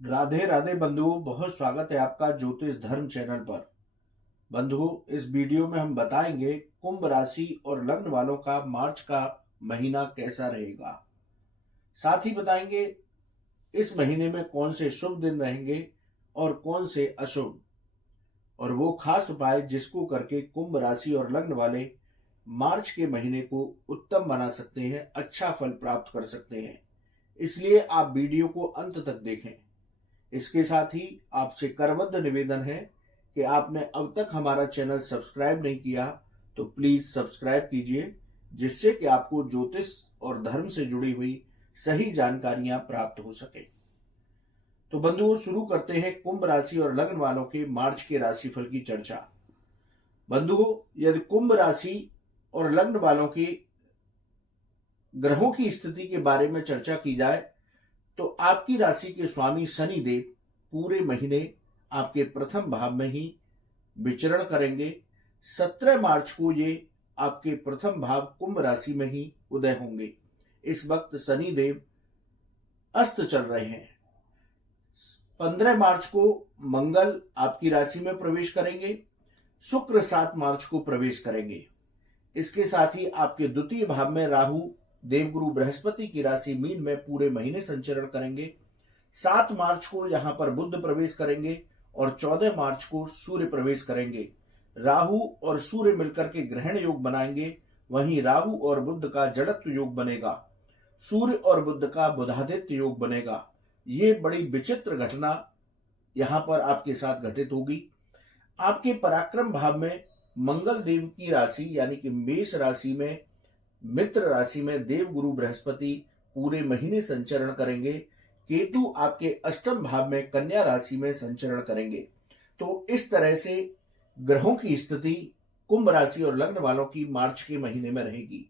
राधे राधे बंधुओं, बहुत स्वागत है आपका ज्योतिष धर्म चैनल पर। बंधुओं, इस वीडियो में हम बताएंगे कुंभ राशि और लग्न वालों का मार्च का महीना कैसा रहेगा। साथ ही बताएंगे इस महीने में कौन से शुभ दिन रहेंगे और कौन से अशुभ, और वो खास उपाय जिसको करके कुंभ राशि और लग्न वाले मार्च के महीने को उत्तम बना सकते हैं, अच्छा फल प्राप्त कर सकते हैं। इसलिए आप वीडियो को अंत तक देखें। इसके साथ ही आपसे करबद्ध निवेदन है कि आपने अब तक हमारा चैनल सब्सक्राइब नहीं किया तो प्लीज सब्सक्राइब कीजिए, जिससे कि आपको ज्योतिष और धर्म से जुड़ी हुई सही जानकारियां प्राप्त हो सके। तो बंधुओं, शुरू करते हैं कुंभ राशि और लग्न वालों के मार्च के राशिफल की चर्चा। बंधुओं, यदि कुंभ राशि और लग्न वालों की ग्रहों की स्थिति के बारे में चर्चा की जाए तो आपकी राशि के स्वामी शनि देव पूरे महीने आपके प्रथम भाव में ही विचरण करेंगे। 17 मार्च को ये आपके प्रथम भाव कुंभ राशि में ही उदय होंगे। इस वक्त शनि देव अस्त चल रहे हैं। 15 मार्च को मंगल आपकी राशि में प्रवेश करेंगे। शुक्र 7 मार्च को प्रवेश करेंगे। इसके साथ ही आपके द्वितीय भाव में राहु देवगुरु बृहस्पति की राशि मीन में पूरे महीने संचरण करेंगे। 7 मार्च को यहां पर बुध प्रवेश करेंगे और 14 मार्च को सूर्य प्रवेश करेंगे। राहु और सूर्य मिलकर के ग्रहण योग बनाएंगे। वहीं राहु और बुध का जड़त्व योग बनेगा। सूर्य और बुध का बुधादित्य योग बनेगा। ये बड़ी विचित्र घटना यहां पर आपके साथ घटित होगी। आपके पराक्रम भाव में मंगल देव की राशि यानी कि मेष राशि में, मित्र राशि में देवगुरु बृहस्पति पूरे महीने संचरण करेंगे। केतु आपके अष्टम भाव में कन्या राशि में संचरण करेंगे। तो इस तरह से ग्रहों की स्थिति कुंभ राशि और लग्न वालों की मार्च के महीने में रहेगी।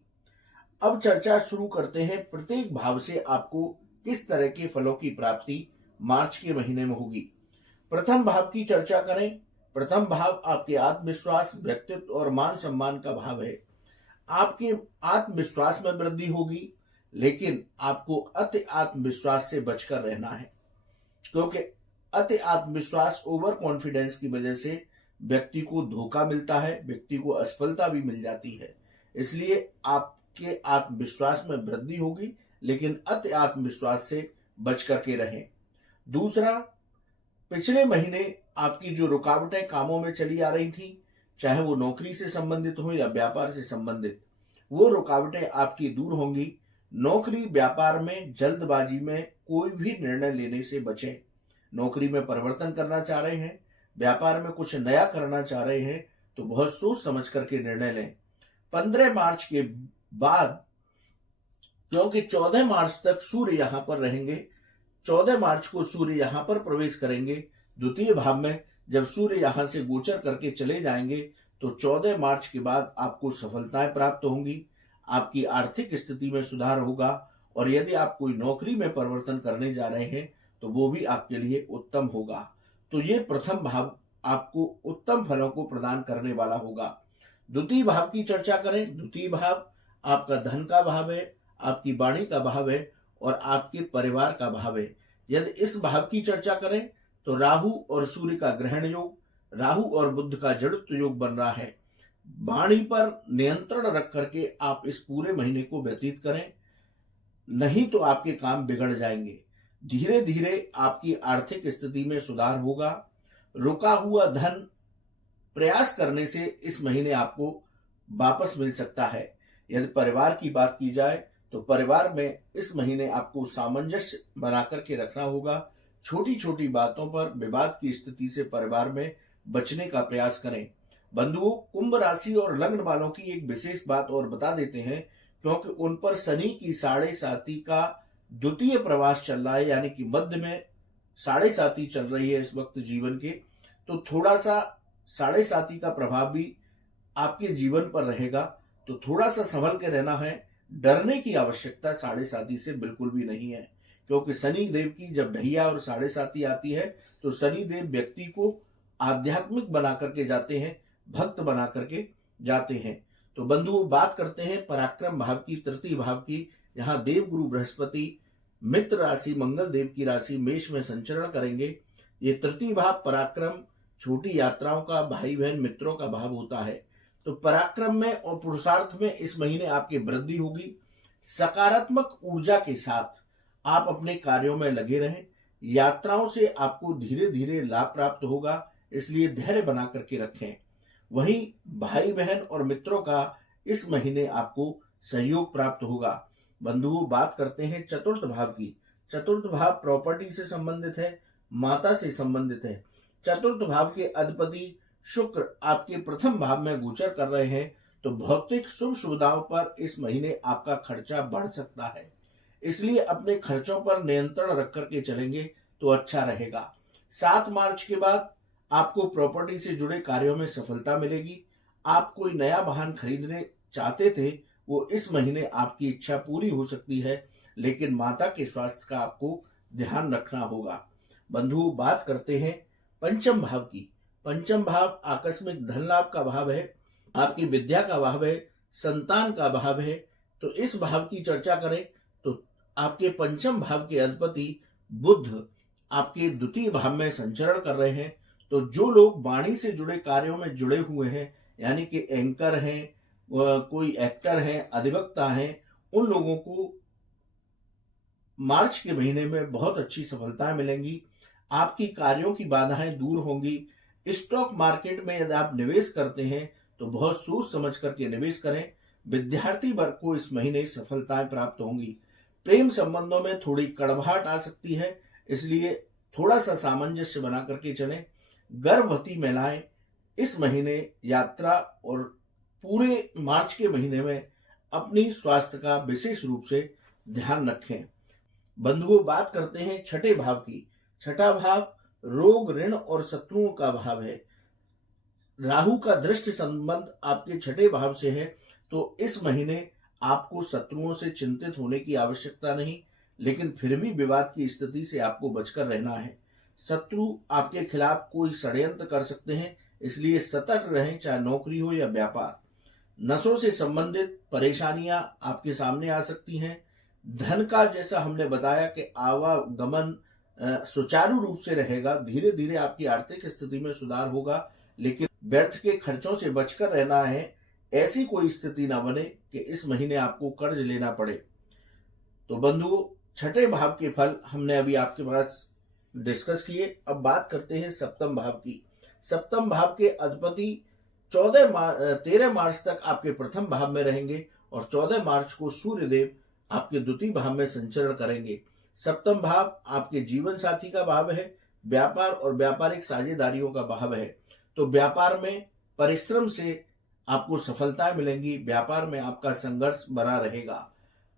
अब चर्चा शुरू करते हैं प्रत्येक भाव से आपको किस तरह के फलों की प्राप्ति मार्च के महीने में होगी। प्रथम भाव की चर्चा करें। प्रथम भाव आपके आत्मविश्वास, व्यक्तित्व और मान सम्मान का भाव है। आपके आत्मविश्वास में वृद्धि होगी, लेकिन आपको अति आत्मविश्वास से बचकर रहना है, क्योंकि अति आत्मविश्वास, ओवर कॉन्फिडेंस की वजह से व्यक्ति को धोखा मिलता है, व्यक्ति को असफलता भी मिल जाती है। इसलिए आपके आत्मविश्वास में वृद्धि होगी, लेकिन अति आत्मविश्वास से बच करके रहें। दूसरा, पिछले महीने आपकी जो रुकावटें कामों में चली आ रही थी, चाहे वो नौकरी से संबंधित हो या व्यापार से संबंधित, वो रुकावटें आपकी दूर होंगी। नौकरी व्यापार में जल्दबाजी में कोई भी निर्णय लेने से बचें। नौकरी में परिवर्तन करना चाह रहे हैं, व्यापार में कुछ नया करना चाह रहे हैं, तो बहुत सोच समझ करके निर्णय लें। 15 मार्च के बाद, क्योंकि 14 मार्च तक सूर्य यहां पर रहेंगे, 14 मार्च को सूर्य यहां पर प्रवेश करेंगे द्वितीय भाव में। जब सूर्य यहां से गोचर करके चले जाएंगे तो 14 मार्च के बाद आपको सफलताएं प्राप्त होंगी, आपकी आर्थिक स्थिति में सुधार होगा, और यदि आप कोई नौकरी में परिवर्तन करने जा रहे हैं तो वो भी आपके लिए उत्तम होगा। तो ये प्रथम भाव आपको उत्तम फलों को प्रदान करने वाला होगा। द्वितीय भाव की चर्चा करें। द्वितीय भाव आपका धन का भाव है, आपकी वाणी का भाव है और आपके परिवार का भाव है। यदि इस भाव की चर्चा करें तो राहु और सूर्य का ग्रहण योग, राहु और बुध का जड़त्व योग बन रहा है। वाणी पर नियंत्रण रख करके आप इस पूरे महीने को व्यतीत करें, नहीं तो आपके काम बिगड़ जाएंगे। धीरे धीरे आपकी आर्थिक स्थिति में सुधार होगा। रुका हुआ धन प्रयास करने से इस महीने आपको वापस मिल सकता है। यदि परिवार की बात की जाए तो परिवार में इस महीने आपको सामंजस्य बना करके रखना होगा। छोटी छोटी बातों पर विवाद की स्थिति से परिवार में बचने का प्रयास करें। बंधुओं, कुंभ राशि और लग्न वालों की एक विशेष बात और बता देते हैं, क्योंकि उन पर शनि की 7.5 का द्वितीय प्रवास चल रहा है, यानी कि मध्य में 7.5 चल रही है इस वक्त जीवन के। तो थोड़ा सा 7.5 का प्रभाव भी आपके जीवन पर रहेगा, तो थोड़ा सा संभल के रहना है। डरने की आवश्यकता 7.5 से बिल्कुल भी नहीं है, क्योंकि शनि देव की जब ढैया और 7.5 आती है तो शनि देव व्यक्ति को आध्यात्मिक बना करके जाते हैं, भक्त बना करके जाते हैं। तो बंधुओं, बात करते हैं पराक्रम भाव की, तृतीय भाव की। यहाँ देवगुरु बृहस्पति मित्र राशि मंगल देव की राशि मेष में संचरण करेंगे। ये तृतीय भाव पराक्रम, छोटी यात्राओं का, भाई बहन मित्रों का भाव होता है। तो पराक्रम में और पुरुषार्थ में इस महीने आपकी वृद्धि होगी। सकारात्मक ऊर्जा के साथ आप अपने कार्यों में लगे रहें। यात्राओं से आपको धीरे धीरे लाभ प्राप्त होगा, इसलिए धैर्य बना करके रखें। वहीं भाई बहन और मित्रों का इस महीने आपको सहयोग प्राप्त होगा। बंधुओं, बात करते हैं चतुर्थ भाव की। चतुर्थ भाव प्रॉपर्टी से संबंधित है, माता से संबंधित है। चतुर्थ भाव के अधिपति शुक्र आपके प्रथम भाव में गोचर कर रहे हैं, तो भौतिक सुख सुविधाओं पर इस महीने आपका खर्चा बढ़ सकता है, इसलिए अपने खर्चों पर नियंत्रण रख करके चलेंगे तो अच्छा रहेगा। 7 मार्च के बाद आपको प्रॉपर्टी से जुड़े कार्यों में सफलता मिलेगी। आप कोई नया वाहन खरीदने चाहते थे, वो इस महीने आपकी इच्छा पूरी हो सकती है, लेकिन माता के स्वास्थ्य का आपको ध्यान रखना होगा। बंधु, बात करते हैं पंचम भाव की। पंचम भाव आकस्मिक धन लाभ का भाव है, आपकी विद्या का भाव है, संतान का भाव है। तो इस भाव की चर्चा करें तो आपके पंचम भाव के अधिपति बुध आपके द्वितीय भाव में संचरण कर रहे हैं। तो जो लोग वाणी से जुड़े कार्यों में जुड़े हुए हैं, यानी कि एंकर हैं, कोई एक्टर हैं, अधिवक्ता हैं, उन लोगों को मार्च के महीने में बहुत अच्छी सफलताएं मिलेंगी। आपकी कार्यों की बाधाएं दूर होंगी। स्टॉक मार्केट में यदि आप निवेश करते हैं तो बहुत सोच समझ करके निवेश करें। विद्यार्थी वर्ग को इस महीने सफलताएं प्राप्त होंगी। प्रेम संबंधों में थोड़ी कड़वाहट आ सकती है, इसलिए थोड़ा सा सामंजस्य बना करके चलें। गर्भवती महिलाएं इस महीने यात्रा और पूरे मार्च के महीने में अपनी स्वास्थ्य का विशेष रूप से ध्यान रखें। बंधुओं, बात करते हैं छठे भाव की। छठा भाव रोग, ऋण और शत्रुओं का भाव है। राहु का दृष्टि संबंध आपके छठे भाव से है, तो इस महीने आपको शत्रुओं से चिंतित होने की आवश्यकता नहीं, लेकिन फिर भी विवाद की स्थिति से आपको बचकर रहना है। शत्रु आपके खिलाफ कोई षड्यंत्र कर सकते हैं, इसलिए सतर्क रहें, चाहे नौकरी हो या व्यापार। नसों से संबंधित परेशानियां आपके सामने आ सकती हैं। धन का, जैसा हमने बताया कि आवागमन सुचारू रूप से रहेगा। धीरे धीरे आपकी आर्थिक स्थिति में सुधार होगा, लेकिन व्यर्थ के खर्चों से बचकर रहना है। ऐसी कोई स्थिति ना बने कि इस महीने आपको कर्ज लेना पड़े। तो बंधुओं, छठे भाव के फल हमने अभी आपके पास डिस्कस किए। अब बात करते हैं सप्तम भाव की। सप्तम भाव के अधिपति 13 मार्च तक आपके प्रथम भाव में रहेंगे और 14 मार्च को सूर्यदेव आपके द्वितीय भाव में संचरण करेंगे। सप्तम भाव आपके जीवन साथी का भाव है, व्यापार और व्यापारिक साझेदारियों का भाव है। तो व्यापार में परिश्रम से आपको सफलताएं मिलेंगी। व्यापार में आपका संघर्ष बना रहेगा।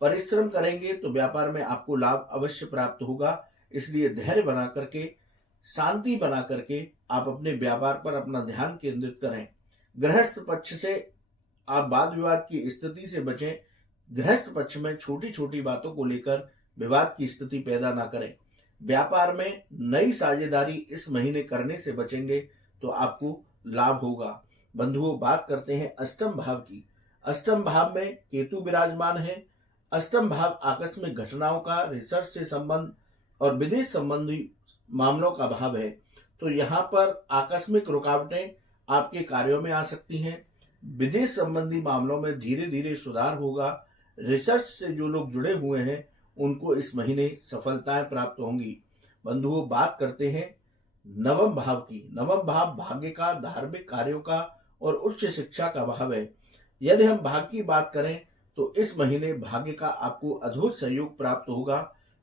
परिश्रम करेंगे तो व्यापार में आपको लाभ अवश्य प्राप्त होगा, इसलिए धैर्य बना करके, शांति बना करके आप अपने व्यापार पर अपना ध्यान केंद्रित करें। गृहस्थ पक्ष से आप वाद विवाद की स्थिति से बचें। गृहस्थ पक्ष में छोटी छोटी बातों को लेकर विवाद की स्थिति पैदा ना करें। व्यापार में नई साझेदारी इस महीने करने से बचेंगे तो आपको लाभ होगा। बंधुओं, बात करते हैं अष्टम भाव की। अष्टम भाव में केतु विराजमान है। अष्टम भाव आकस्मिक घटनाओं का, रिसर्च से संबंध और विदेश संबंधी मामलों का भाव है। तो यहाँ पर आकस्मिक रुकावटें आपके कार्यों में आ सकती हैं। विदेश संबंधी मामलों में धीरे धीरे सुधार होगा। रिसर्च से जो लोग जुड़े हुए हैं उनको इस महीने सफलताएं प्राप्त होंगी। बंधुओं, बात करते हैं नवम भाव की। नवम भाव भाग्य का, धार्मिक कार्यों का और उच्च शिक्षा का भाव है। यदि हम भाग्य की बात करें तो इस महीने भाग्य का आपको अद्भुत सहयोग प्राप्त होगा।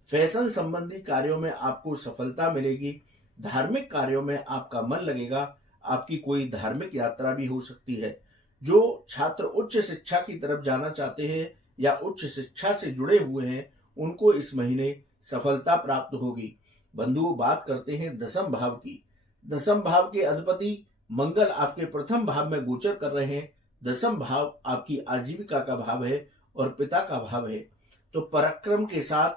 फैशन संबंधी कार्यों में आपको सफलता मिलेगी। धार्मिक कार्यों में आपका मन लगेगा। आपकी कोई धार्मिक यात्रा भी हो सकती है। जो छात्र उच्च शिक्षा की तरफ जाना चाहते हैं या उच्च शिक्षा से जुड़े हुए हैं, उनको इस महीने सफलता प्राप्त होगी। बंधुओं, बात करते हैं दसम भाव की। दसम भाव के अधिपति मंगल आपके प्रथम भाव में गोचर कर रहे हैं। दसम भाव आपकी आजीविका का भाव है और पिता का भाव है। तो पराक्रम के साथ,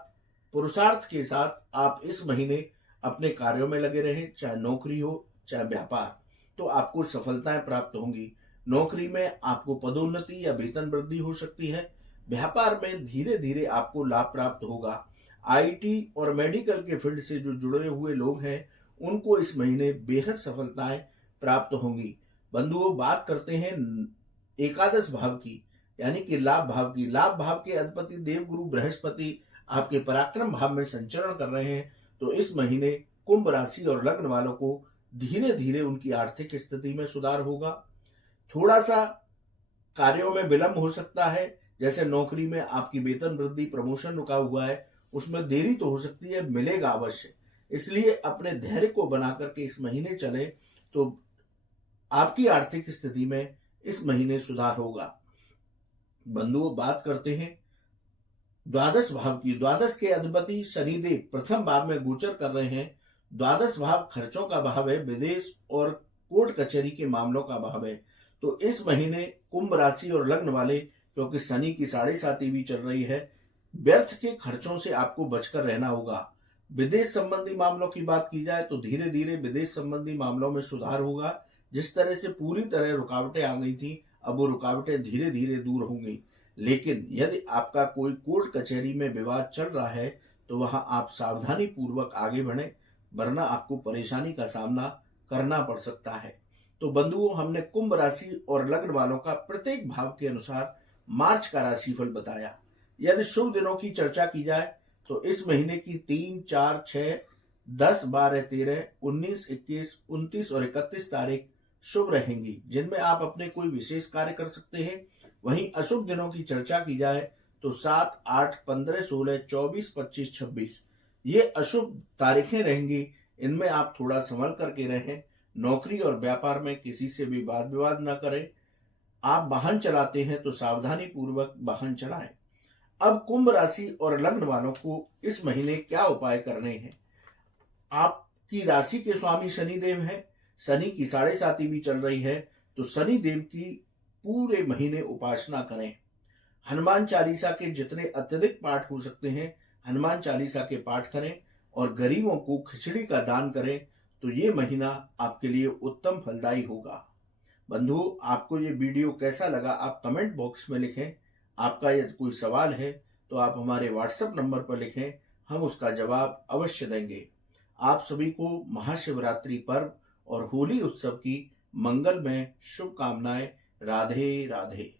पुरुषार्थ के साथ आप इस महीने अपने कार्यों में लगे रहें, चाहे नौकरी हो चाहे व्यापार, तो आपको सफलताएं प्राप्त होंगी। नौकरी में आपको पदोन्नति या वेतन वृद्धि हो सकती है। व्यापार में धीरे धीरे आपको लाभ प्राप्त होगा। आईटी और मेडिकल के फील्ड से जो जुड़े हुए लोग हैं उनको इस महीने बेहद सफलताएं प्राप्त होंगी। बंधुओं, बात करते हैं एकादश भाव की, यानी कि लाभ भाव की। लाभ भाव के अधिपति देवगुरु बृहस्पति आपके पराक्रम भाव में संचरण कर रहे हैं, तो इस महीने कुंभ राशि और लग्न वालों को धीरे धीरे उनकी आर्थिक स्थिति में सुधार होगा। थोड़ा सा कार्यों में विलंब हो सकता है, जैसे नौकरी में आपकी वेतन वृद्धि, प्रमोशन रुका हुआ है, उसमें देरी तो हो सकती है, मिलेगा अवश्य। इसलिए अपने धैर्य को बना करके इस महीने चले तो आपकी आर्थिक स्थिति में इस महीने सुधार होगा। बंधुओं, बात करते हैं द्वादश भाव की। द्वादश के अधिपति शनिदेव प्रथम भाव में गोचर कर रहे हैं। द्वादश भाव खर्चों का भाव है, विदेश और कोर्ट कचहरी के मामलों का भाव है। तो इस महीने कुंभ राशि और लग्न वाले, क्योंकि शनि की 7.5 भी चल रही है, व्यर्थ के खर्चों से आपको बचकर रहना होगा। विदेश संबंधी मामलों की बात की जाए तो धीरे धीरे विदेश संबंधी मामलों में सुधार होगा। जिस तरह से पूरी तरह रुकावटें आ गई थी, अब वो रुकावटें धीरे धीरे दूर होंगी। लेकिन यदि आपका कोई कोर्ट कचहरी में विवाद चल रहा है तो वहां आप सावधानी पूर्वक आगे बढ़ें, वरना आपको परेशानी का सामना करना पड़ सकता है। तो बंधुओं, हमने कुंभ राशि और लग्न वालों का प्रत्येक भाव के अनुसार मार्च का राशिफल बताया। यदि शुभ दिनों की चर्चा की जाए तो इस महीने की 3, 4, 6, 10, 12, 13, 19, 21, 29 और 31 तारीख शुभ रहेंगी, जिनमें आप अपने कोई विशेष कार्य कर सकते हैं। वहीं अशुभ दिनों की चर्चा की जाए तो 7, 8, 15, 16, 24, 25, 26 ये अशुभ तारीखें रहेंगी। इनमें आप थोड़ा संभल करके रहें। नौकरी और व्यापार में किसी से भी वाद विवाद न करें। आप वाहन चलाते हैं तो सावधानी पूर्वक वाहन चलाएं। अब कुंभ राशि और लग्न वालों को इस महीने क्या उपाय करने हैं। आपकी राशि के स्वामी शनिदेव हैं। शनि की 7.5 भी चल रही है, तो शनिदेव की पूरे महीने उपासना करें। हनुमान चालीसा के जितने अत्यधिक पाठ हो सकते हैं, हनुमान चालीसा के पाठ करें और गरीबों को खिचड़ी का दान करें, तो ये महीना आपके लिए उत्तम फलदायी होगा। बंधुओं, आपको ये वीडियो कैसा लगा आप कमेंट बॉक्स में लिखें। आपका यदि कोई सवाल है तो आप हमारे व्हाट्सएप नंबर पर लिखें, हम उसका जवाब अवश्य देंगे। आप सभी को महाशिवरात्रि पर्व और होली उत्सव की मंगलमय शुभकामनाएं। राधे राधे।